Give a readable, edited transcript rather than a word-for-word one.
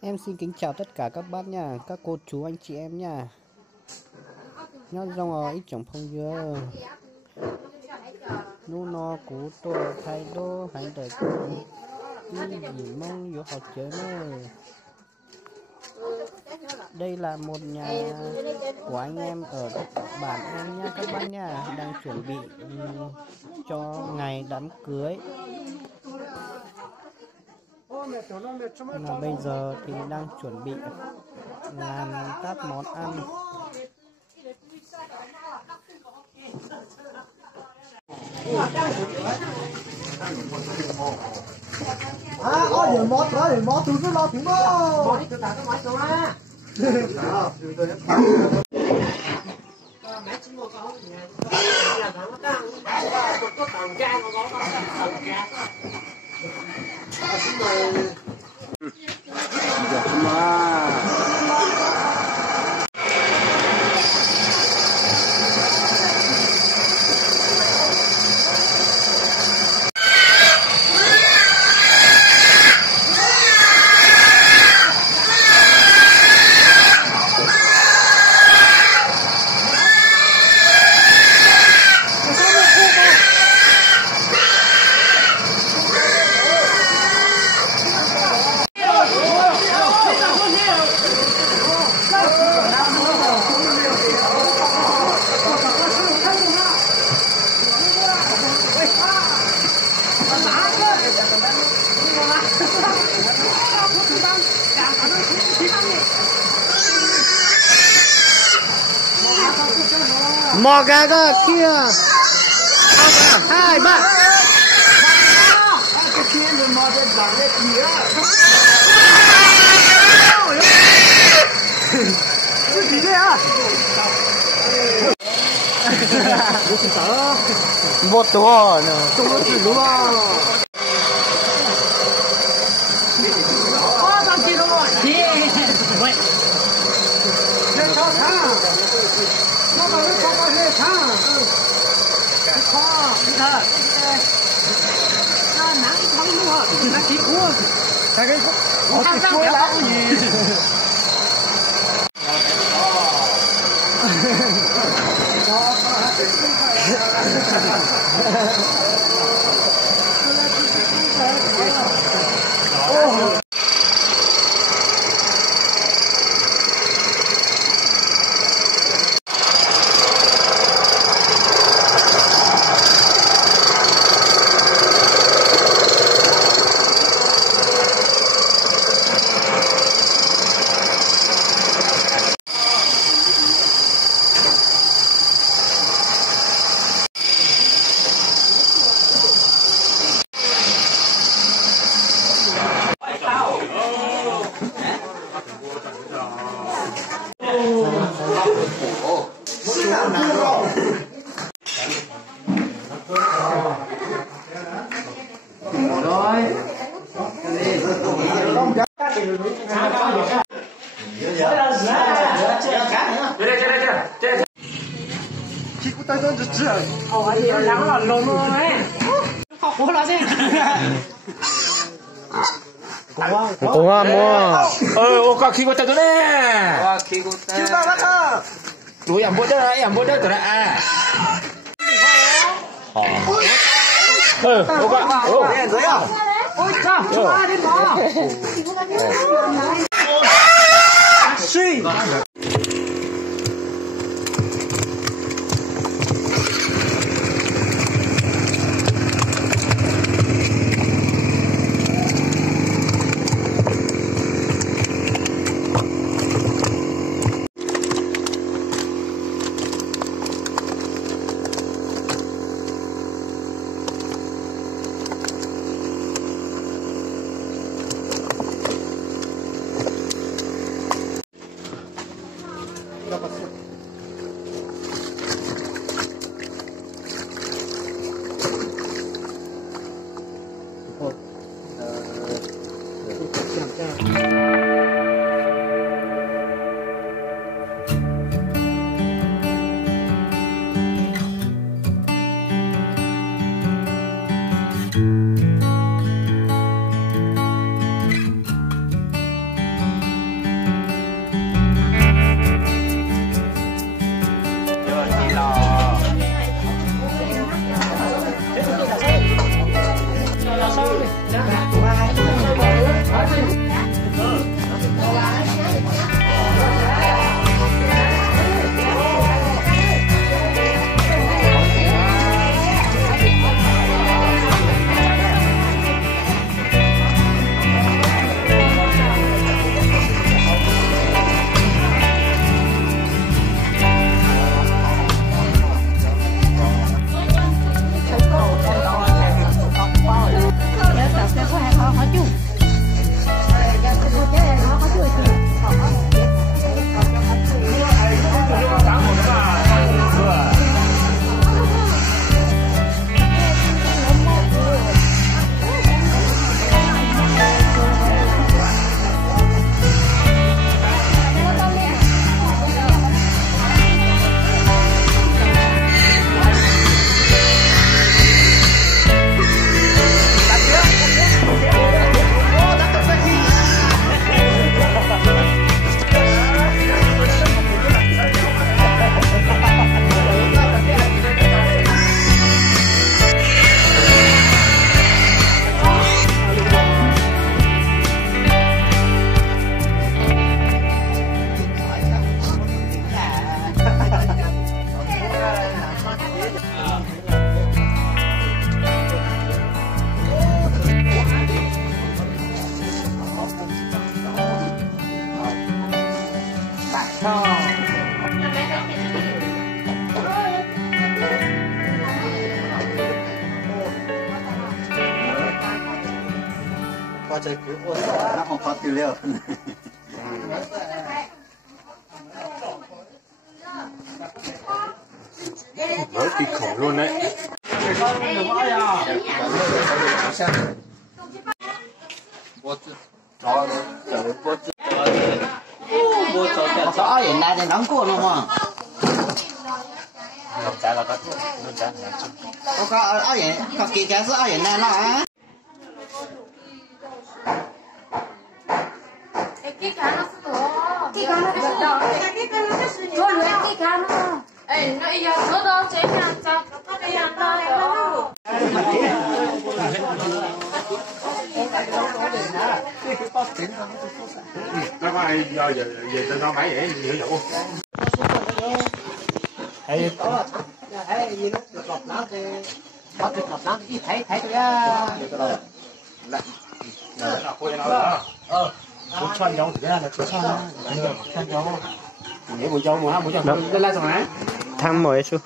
Em xin kính chào tất cả các bác nha, các cô chú anh chị em nha. Nhớ dòng ít chồng phong dưa nu no cú tô thay đô hành đời đi gì mong vô học chơi mơ. Đây là một nhà của anh em ở bản em nha các bác nha, đang chuẩn bị cho ngày đám cưới. Mà bây giờ thì đang chuẩn bị làm các món ăn. Mò gà cơ kia. Hai ba. Cái kia nó mò cái đằng cái kia. Cái gì đấy à? Một tổ nữa. Chúng nó chỉ đúng không? Tao kia đâu rồi? Vậy. Nó cho thằng. Nó bảo nó cho hết thằng. Khó, đi thôi. Nó nắng không đúng không? Nó chỉ cua. Cái cái cua lắm gì? 공화 뭐 오까 키고 따더네 와 키고 따 키우다가 너희 안 보잖아 안 보잖아 오까 너야 자 좋아하는 거 수이 đây nó không có tư liệu. Mới thì khủng luôn đấy. Có hiện nay thì nóng cuồng không ạ? Không trái là có luôn trái là chung. Có hiện có kỳ cái sữa hiện nay nó á. cái cá nó to, cái cá nó to, cái cá nó to, cái cá nó. Ê, nó ý nó đó chế nha, cho cái ăn đó. Nó có ai giờ về tên nó mấy vậy nhiều vụ. Hay có thấy gì nó lọt nó thì có thịt lọt nó thì thấy tôi á. Nó khui nó đó. Bún chon giống thế là bún chon. Chon giống. Nghĩa bún chon mà bún chon. Lên lại rồi hả? Tham mời chú.